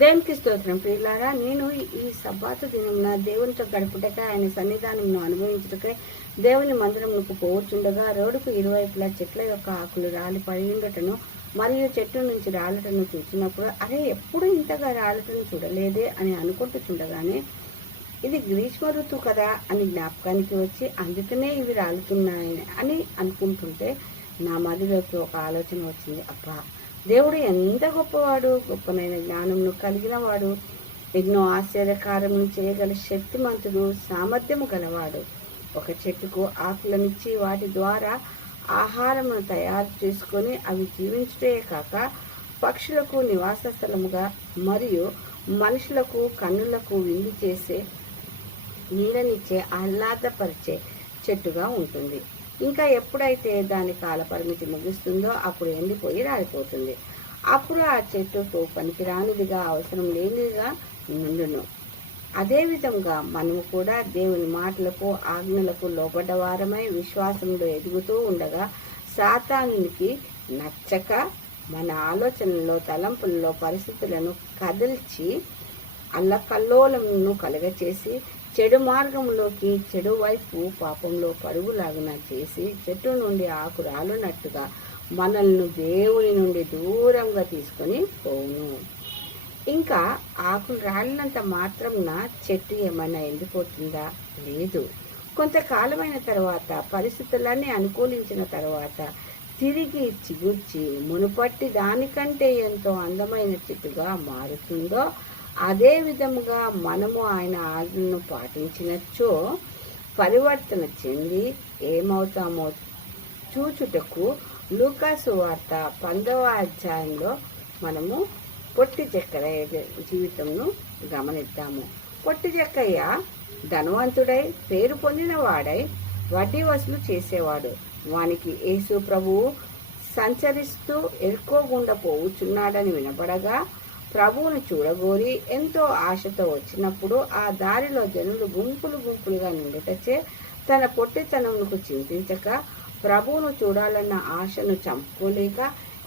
దేవునికి స్తోత్రం. ప్రియులారా, నేను ఈ సబ్బాతు దినమున దేవునితో గడుపుటకై ఆయన సన్నిధానమును అనుభవించుటకై దేవుని మందిరమునకు పోవచ్చుండగా రోడ్డుకు ఇరువైపులా చెట్ల యొక్క ఆకులు రాలి పడియుండటను మరియు చెట్టు నుంచి రాలటను చూసినప్పుడు అరే ఎప్పుడు ఇంతగా రాలటను చూడలేదే అని అనుకుంటుచుండగానే ఇది గ్రీష్మ ఋతువు కదా అని జ్ఞాపకానికి వచ్చి అందుకనే ఇవి రాలుతున్నాయి అని అనుకుంటుంటే నా మదిలోకి ఒక ఆలోచన వచ్చింది. అబ్బా, దేవుడు ఎంత గొప్పవాడు, గొప్పనైన జ్ఞానమును కలిగిన వాడు, ఎన్నో ఆశ్చర్యకారమును చేయగల శక్తిమంతుడు, సామర్థ్యము గలవాడు. ఒక చెట్టుకు ఆకులనిచ్చి వాటి ద్వారా ఆహారమును తయారు చేసుకొని అవి జీవించుటే కాక పక్షులకు నివాస స్థలముగా మరియు మనుషులకు కన్నులకు విందు చేసే నీడనిచ్చే ఆహ్లాదపరిచే చెట్టుగా ఉంటుంది. ఇంకా ఎప్పుడైతే దాని కాలపరిమితి ముగుస్తుందో అప్పుడు ఎండిపోయి రాలిపోతుంది. అప్పుడు ఆ చెట్టుకు పనికిరానిదిగా అవసరం లేనిదిగా నుండును. అదేవిధంగా మనము కూడా దేవుని మాటలకు ఆజ్ఞలకు లోబడ్డవారమై విశ్వాసంలో ఎదుగుతూ ఉండగా సాతానునికి నచ్చక మన ఆలోచనల్లో తలంపుల్లో పరిస్థితులను కదిల్చి అల్లకల్లోలమును కలగచేసి చెడు మార్గంలోకి చెడు వైపు పాపంలో పరుగులాగున చేసి చెట్టు నుండి ఆకు రాలునట్టుగా మనల్ని దేవుని నుండి దూరంగా తీసుకొని పోవును. ఇంకా ఆకులు రాలినంత మాత్రంన చెట్టు ఏమైనా ఎండిపోతుందా? లేదు. కొంతకాలమైన తర్వాత పరిస్థితులన్నీ అనుకూలించిన తర్వాత తిరిగి చిగుర్చి మునుపట్టి దానికంటే ఎంతో అందమైన చెట్టుగా మారుతుందో అదే విధముగా మనము ఆయన ఆజ్ఞను పాటించినచో పరివర్తన చెంది ఏమవుతామో చూచుటకు లూకాసు వార్త 10వ అధ్యాయంలో మనము పొట్టి చెక్కయ్య జీవితంను గమనిద్దాము. పొట్టి చెక్కయ్య ధనవంతుడై పేరు పొందిన వాడై వడ్డీ వసూలు చేసేవాడు. వానికి యేసు ప్రభువు సంచరిస్తూ ఎరుకో గుండా పోవుచున్నాడని వినపడగా ప్రభువును చూడగోరి ఎంతో ఆశతో వచ్చినప్పుడు ఆ దారిలో జనులు గుంపులు గుంపులుగా నిండుటచే తన పొట్టితనమునకు చింతించక ప్రభువును చూడాలన్న ఆశను చంపుకోలేక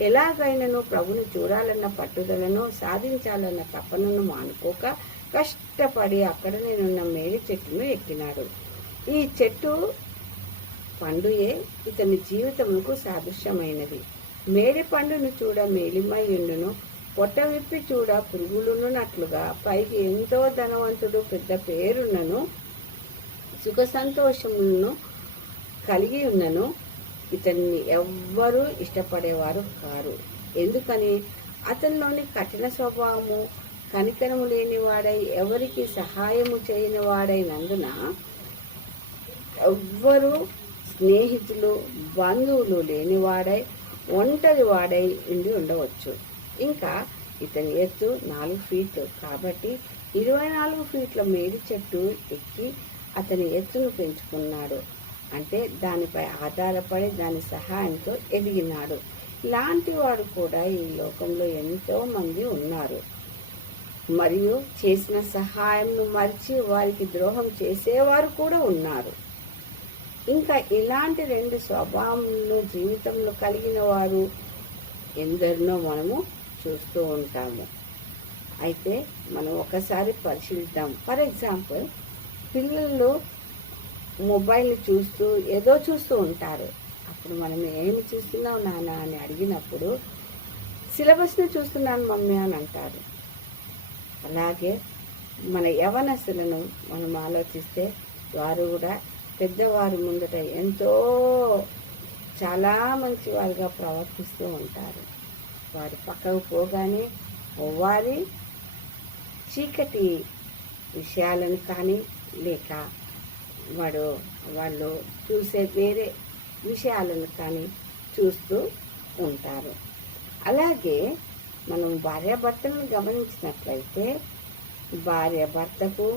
ఎలాగైనను ప్రభువును చూడాలన్న పట్టుదలను సాధించాలన్న తపనను మానుకోక కష్టపడి అక్కడనేనున్న మేడి చెట్టును ఎక్కినాడు. ఈ చెట్టు పండుయే ఇతని జీవితమునకు సాదృశ్యమైనది. మేడి పండును చూడ మేలిమయ్యుండును, పొట్ట విప్పి చూడ పురుగులున్నట్లుగా పైకి ఎంతో ధనవంతుడు, పెద్ద పేరున్నను, సుఖ సంతోషములను కలిగి ఉన్నను ఇతన్ని ఎవ్వరూ ఇష్టపడేవారు కారు. ఎందుకని? అతనిలోని కఠిన స్వభావము, కనికరము లేనివాడై ఎవరికి సహాయము చేయని వాడైనందున ఎవ్వరూ స్నేహితులు బంధువులు లేనివాడై ఒంటరి వాడై ఉండి ఉండవచ్చు. ఇంకా ఇతని ఎత్తు 4 ఫీట్లు కాబట్టి 24 ఫీట్ల మేడి చెట్టు ఎక్కి అతని ఎత్తును పెంచుకున్నాడు. అంటే దానిపై ఆధారపడి దాని సహాయంతో ఎదిగినాడు. ఇలాంటి వాడు కూడా ఈ లోకంలో ఎంతో మంది ఉన్నారు. మరియు చేసిన సహాయంను మరిచి వారికి ద్రోహం చేసేవారు కూడా ఉన్నారు. ఇంకా ఇలాంటి 2 స్వభావములను జీవితంలో కలిగిన వారు ఎందరినో మనము చూస్తూ ఉంటాము. అయితే మనం ఒకసారి పరిశీలిద్దాం. ఫర్ ఎగ్జాంపుల్, పిల్లలు మొబైల్ చూస్తూ ఏదో చూస్తూ ఉంటారు. అప్పుడు మనం ఏమి చూస్తున్నావు నాన్న అని అడిగినప్పుడు సిలబస్ని చూస్తున్నాను మమ్మీ అని అంటారు. అలాగే మన యవనస్తులను మనం ఆలోచిస్తే వారు కూడా పెద్దవారి ముందట ఎంతో చాలా మంచి వారిగా ప్రవర్తిస్తూ ఉంటారు. వారి పక్కకు పోగానే వారి చీకటి విషయాలను కానీ లేక వాళ్ళు చూసే వేరే విషయాలను కానీ చూస్తూ ఉంటారు. అలాగే మనం భార్యాభర్తలను గమనించినట్లయితే భార్య భర్తకు,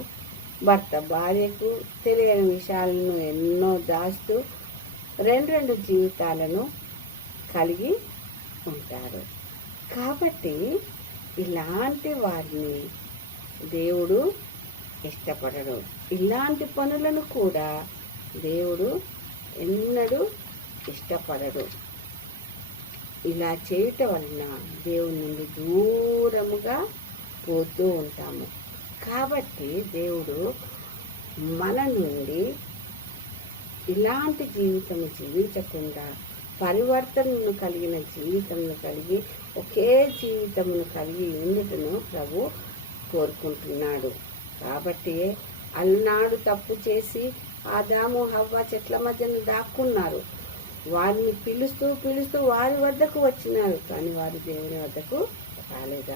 భర్త భార్యకు తెలియని విషయాలను ఎన్నో దాస్తూ 2 జీవితాలను కలిగి ఉంటారు. కాబట్టి ఇలాంటి వారిని దేవుడు ఇష్టపడడు. ఇలాంటి పనులను కూడా దేవుడు ఎన్నడూ ఇష్టపడడు. ఇలా చేయటం వలన దేవుని నుండి దూరముగా పోతూ ఉంటాము. కాబట్టి దేవుడు మన నుండి ఇలాంటి జీవితం జీవించకుండా పరివర్తనను కలిగిన జీవితంను కలిగి ఒకే జీవితమును కలిగి ఉండుటను ప్రభు కోరుకుంటున్నాడు. కాబట్టి అలనాడు తప్పు చేసి ఆదాము హవ్వ చెట్ల మధ్యన దాక్కున్నారు. వారిని పిలుస్తూ వారి వద్దకు వచ్చినారు, కానీ వారు దేవుని వద్దకు రాలేదు.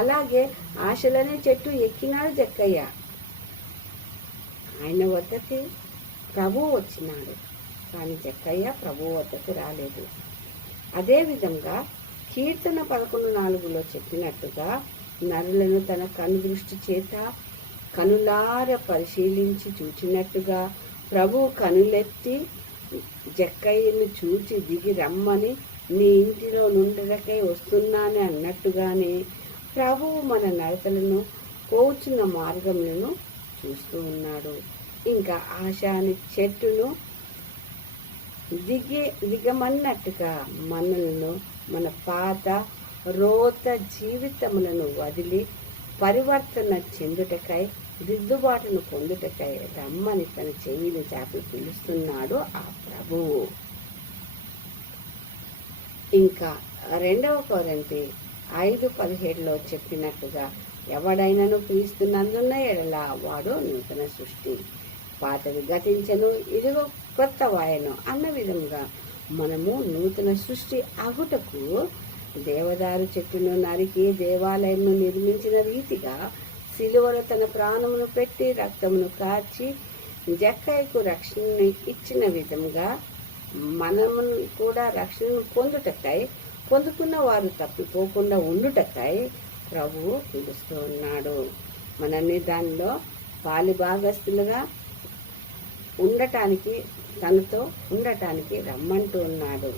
అలాగే ఆశలనే చెట్టు ఎక్కినాడు జక్కయ్య, ఆయన వద్దకి ప్రభువు వచ్చినాడు, కానీ జక్కయ్య ప్రభువు వద్దకు రాలేదు. అదేవిధంగా కీర్తన 11:4 చెప్పినట్టుగా నరులను తన కనుదృష్టి చేత కనులార పరిశీలించి చూచినట్టుగా ప్రభు కనులెత్తి జక్కయ్యను చూచి దిగి రమ్మని నీ ఇంటిలో నుండకై వస్తున్నానని అన్నట్టుగానే ప్రభువు మన నడతలను కోచున్న మార్గములను చూస్తూ ఉన్నాడు. ఇంకా ఆశాని చెట్టును దిగమన్నట్టుగా మనలను మన పాత రోత జీవితములను వదిలి పరివర్తన చెందుటకై దిద్దుబాటును పొందుటకై రమ్మని తన చెయ్యిని చాపి పిలుస్తున్నాడు ఆ ప్రభువు. ఇంకా 2 కొరింథీ 5:17 చెప్పినట్టుగా ఎవడైనను క్రీస్తునందున్న ఎడల వాడు నూతన సృష్టి, పాతవి గతించను ఇదిగో కొత్త వాయను అన్న విధంగా మనము నూతన సృష్టి అగుటకు దేవదారు చెట్టును నరికి దేవాలయంను నిర్మించిన రీతిగా సిలువలో తన ప్రాణమును పెట్టి రక్తమును కార్చి జక్కయ్యకు రక్షణను ఇచ్చిన విధంగా మనమును కూడా రక్షణను పొందుకున్న వారు తప్పిపోకుండా ఉండుటకై ప్రభువు పిలుస్తూ ఉన్నాడు. మనల్ని దానిలో పాలిభాగస్తులుగా ఉండటానికి, తనతో ఉండటానికి రమ్మంటూ ఉన్నాడు.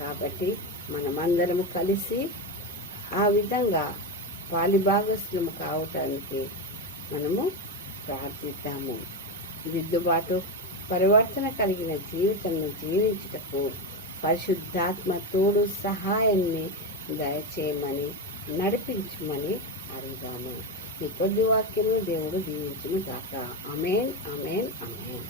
కాబట్టి మనమందరము కలిసి ఆ విధంగా పాలిభాగస్తులము కావటానికి మనము ప్రార్థిద్దాము. దిద్దుబాటు పరివర్తన కలిగిన జీవితంను జీవించుటకు పరిశుద్ధాత్మ తోడు సహాయాన్ని దయచేయమని నడిపించమని అడుగుదాము. ఈ కొద్ది వాక్యము దేవుడు దీవించును గాక. ఆమేన్, ఆమేన్, ఆమేన్.